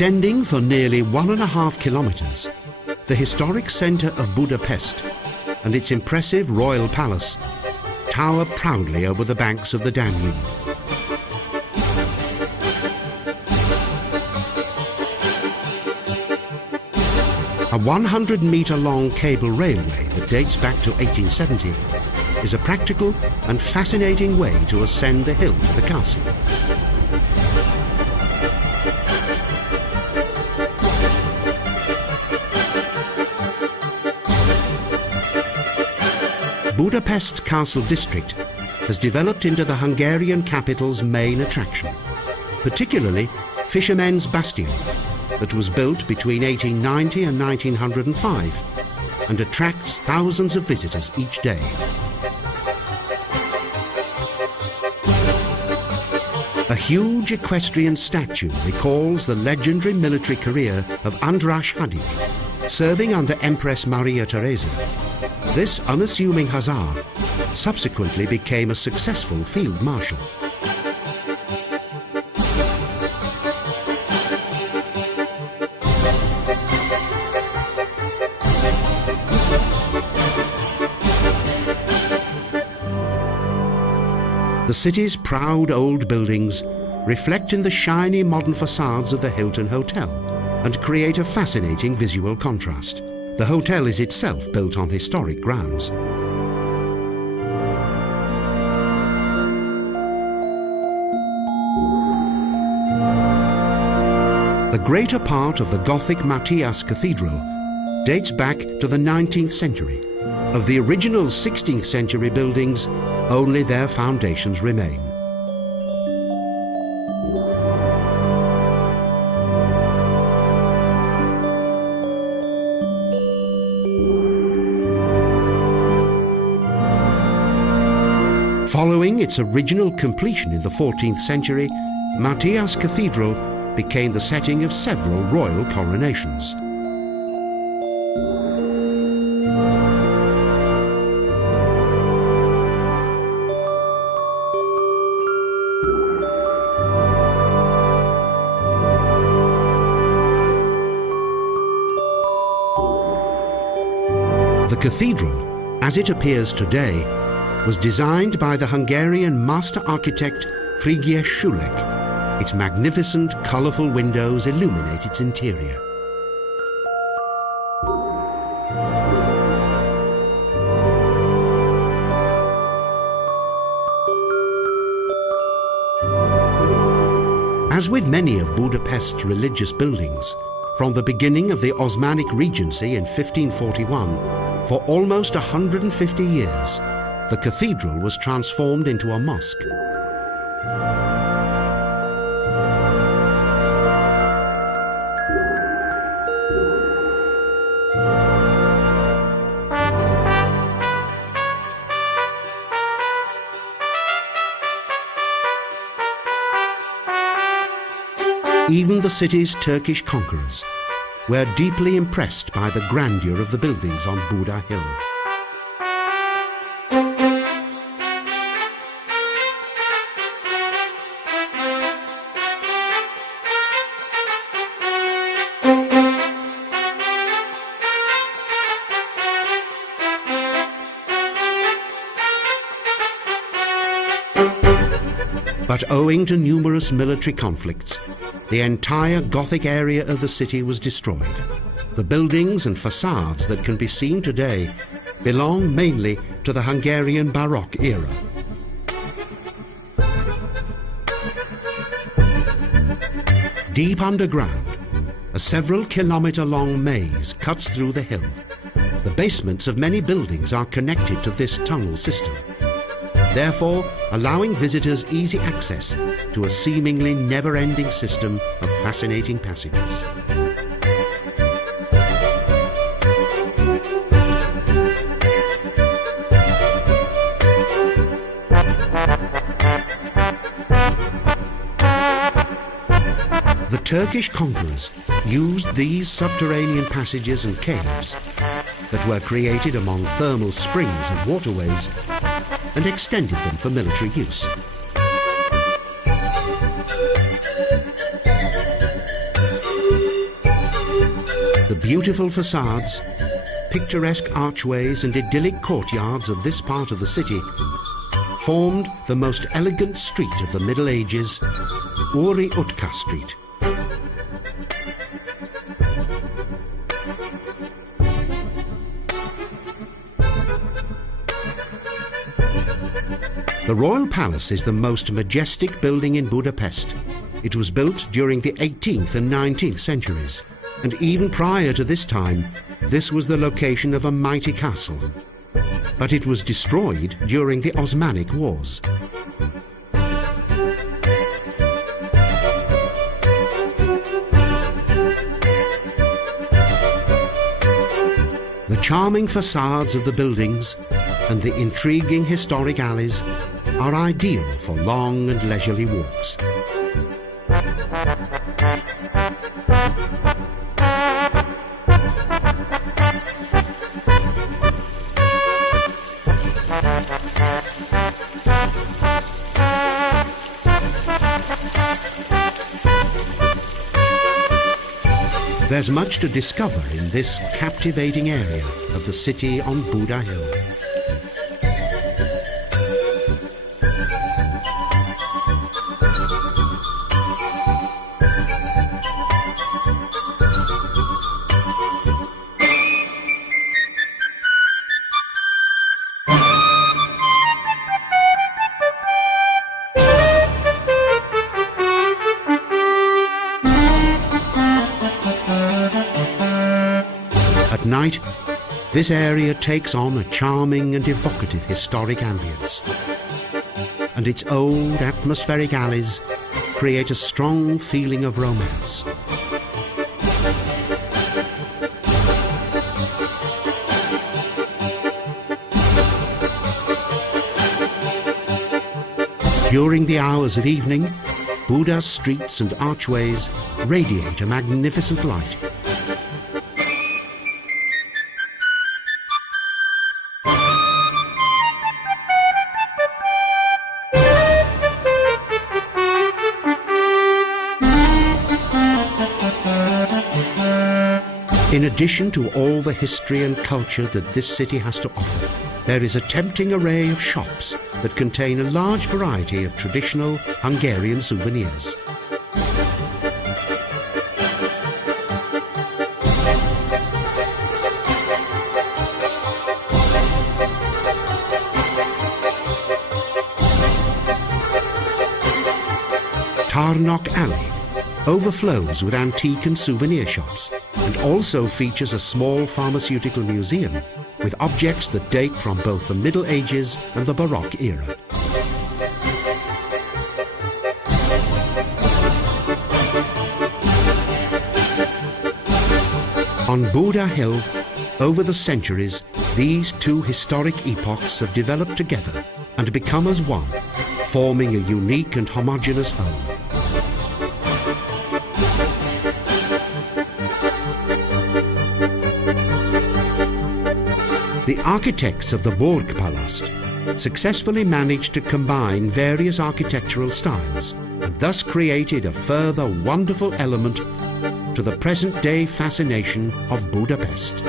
Extending for nearly 1.5 kilometres, the historic centre of Budapest and its impressive royal palace tower proudly over the banks of the Danube. A 100-metre-long cable railway that dates back to 1870 is a practical and fascinating way to ascend the hill to the castle. Budapest's castle district has developed into the Hungarian capital's main attraction, particularly Fishermen's Bastion, that was built between 1890 and 1905 and attracts thousands of visitors each day. A huge equestrian statue recalls the legendary military career of András Hadik, serving under Empress Maria Theresa. This unassuming hussar subsequently became a successful field marshal. The city's proud old buildings reflect in the shiny modern facades of the Hilton Hotel and create a fascinating visual contrast. The hotel is itself built on historic grounds. The greater part of the Gothic Matthias Cathedral dates back to the 19th century. Of the original 16th century buildings, only their foundations remain. Following its original completion in the 14th century, Matthias Cathedral became the setting of several royal coronations. The cathedral, as it appears today, was designed by the Hungarian master architect Frigyes Sulek. Its magnificent, colourful windows illuminate its interior. As with many of Budapest's religious buildings, from the beginning of the Osmanic Regency in 1541, for almost 150 years, the cathedral was transformed into a mosque. Even the city's Turkish conquerors were deeply impressed by the grandeur of the buildings on Buda Hill. But owing to numerous military conflicts, the entire Gothic area of the city was destroyed. The buildings and facades that can be seen today belong mainly to the Hungarian Baroque era. Deep underground, a several-kilometre-long maze cuts through the hill. The basements of many buildings are connected to this tunnel system, therefore allowing visitors easy access to a seemingly never-ending system of fascinating passages. The Turkish conquerors used these subterranean passages and caves that were created among thermal springs and waterways and extended them for military use. The beautiful facades, picturesque archways and idyllic courtyards of this part of the city formed the most elegant street of the Middle Ages, Uri Utka Street. The Royal Palace is the most majestic building in Budapest. It was built during the 18th and 19th centuries, and even prior to this time, this was the location of a mighty castle. But it was destroyed during the Osmanic Wars. The charming facades of the buildings and the intriguing historic alleys are ideal for long and leisurely walks. There's much to discover in this captivating area of the city on Buda Hill. At night, this area takes on a charming and evocative historic ambience, and its old atmospheric alleys create a strong feeling of romance. During the hours of evening, Buda's streets and archways radiate a magnificent light. In addition to all the history and culture that this city has to offer, there is a tempting array of shops that contain a large variety of traditional Hungarian souvenirs. Tarnok Alley overflows with antique and souvenir shops, and also features a small pharmaceutical museum with objects that date from both the Middle Ages and the Baroque era. On Buda Hill, over the centuries, these two historic epochs have developed together and become as one, forming a unique and homogeneous whole. The architects of the Burgpalast successfully managed to combine various architectural styles and thus created a further wonderful element to the present-day fascination of Budapest.